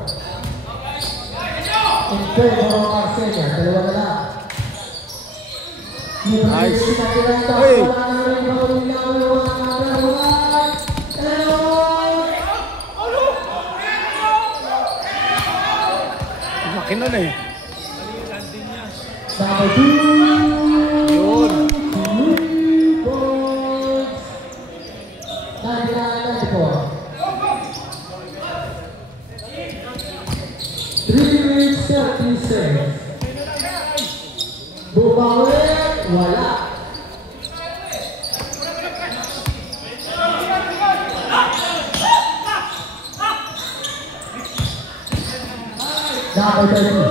In favor of Arsenio. Dalawa na lang. Nice. Hey. Laki nun eh. Yun. 3 minutes 30 seconds. Bumawi, wala. Number 30.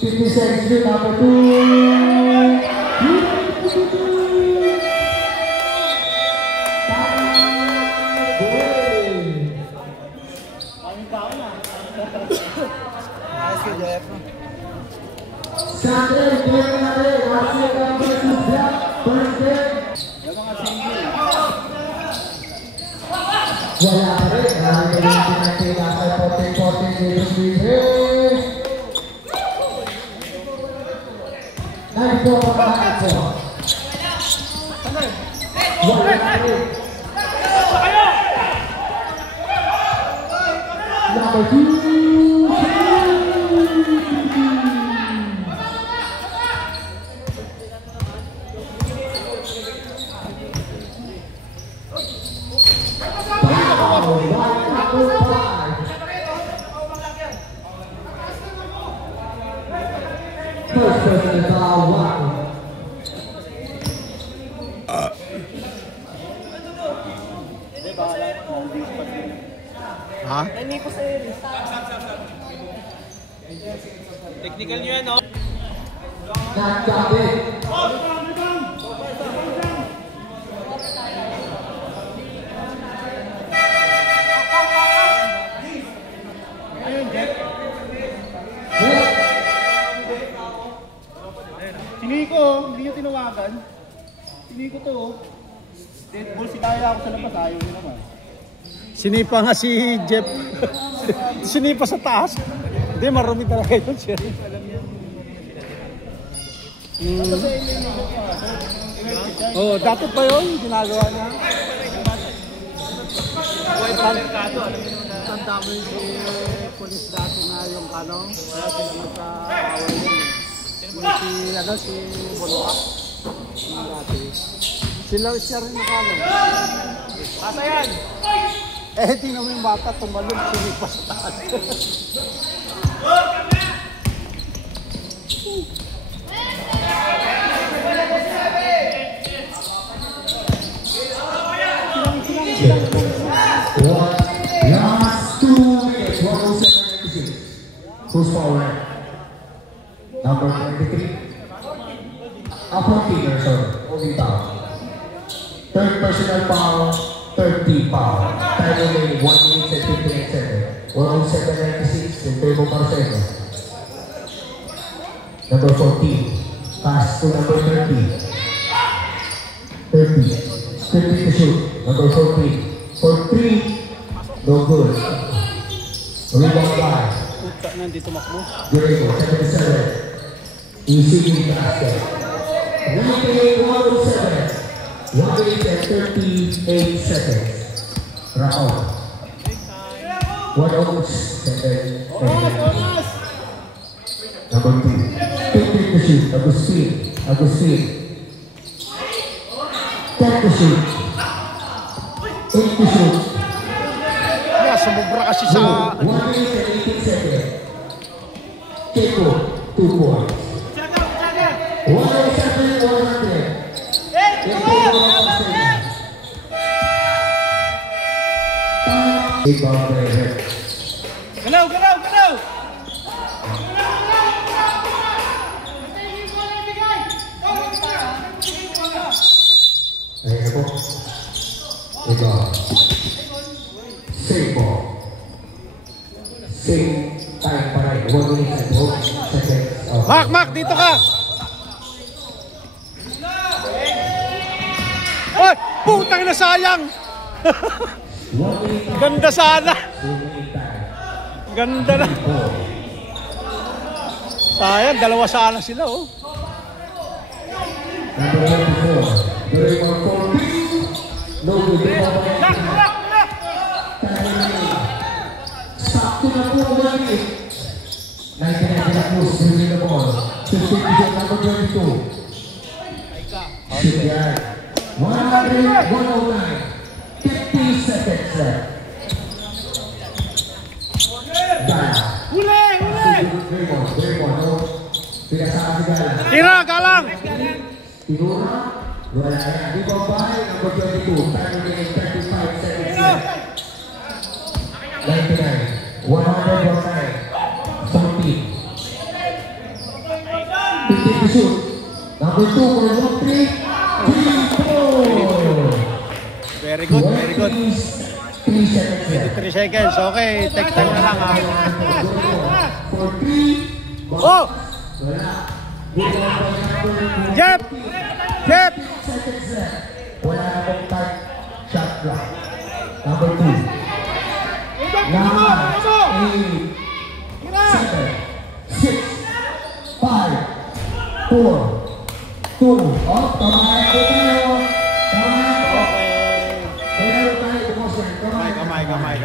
50 seconds, number 2. Saturday, game natin, Arsenio versus Black, first game. Wala pa rin, dahil natin nasa 14-14 dito sa Bibres. 94 pa ito. Wala pa rin. Number 2. First person to foul, wow. Ha? Technical nyo yan, no? Nagkabi. Siniko, hindi nyo tinawagan. Siniko to. Dead ball si Kaya ako sa labas, ayaw nyo naman. Sinipa nga si Jeff. Sinipa sa taas. Hindi, marumi talaga yun siya. Oh, dati pa yun, ginagawa niya. Tanda mo yung si police dati na yung ano, kaya sila magka-away yun. Si Boloka. Yung dati. Siya rin nakalo. Pasa yan! Eh, tingnan mo yung bata, tumalog, sinipa sa taas. Last 2 minutes, 107-96. Who's forward? Number 23. Approaching, sorry. Holding foul. Third personal foul, 30 foul. Time remaining 1 minute and 58 seconds. 107-96 in favor of Arsenio. Number 14. Pass to number 30. 30. 30 to shoot. Number 14. For 3. No good. Rebound by Puta na, hindi tumakbo. Guerrero, 77. Easy in the basket. 1:07. 1:38 seconds. Round. 1:07. Number 2. 50 to shoot. Agustin. 10 to shoot. 8 to shoot. Yeah, sumubra kasi sa... 1:18 seconds. Keiko, 2 points. 107-100. Galaw! Ayan na po. Ito. Same ball. Same time pa rin. 1 minute and 12 seconds. Mac, dito ka! Ay, putang na sayang! 1 minute Ganda sana! 2 minute time. Ganda na! Sayang, dalawa sana sila oh. Number 24. Very well for me. No good. Sakto na po 1 minute. 99 na po. Bringing the ball. 50 number 22. Shoot yan. 109. 50 seconds left. Gala. Huli! Draymond. No. Pinasama si Gala. Tira, galang! Tinura. Wala yan. Di ba ba? Number 22. Time remaining 35 seconds left. 99. 109. 14. 50 to shoot. Number 2 for 1-3. 3-4. Very good, very good. 3 seconds left. 3 seconds, okay. Take time na lang ha. For 3. Oh! Wala. Jeff! Jeff! Seconds left. Wala na pong time. Shot clock. Number 2. 9, 8, 7, 6, 5, 4, 2. Oh, tamahan po tayo. Tamahan po. Meron tayo, boss. Kamay.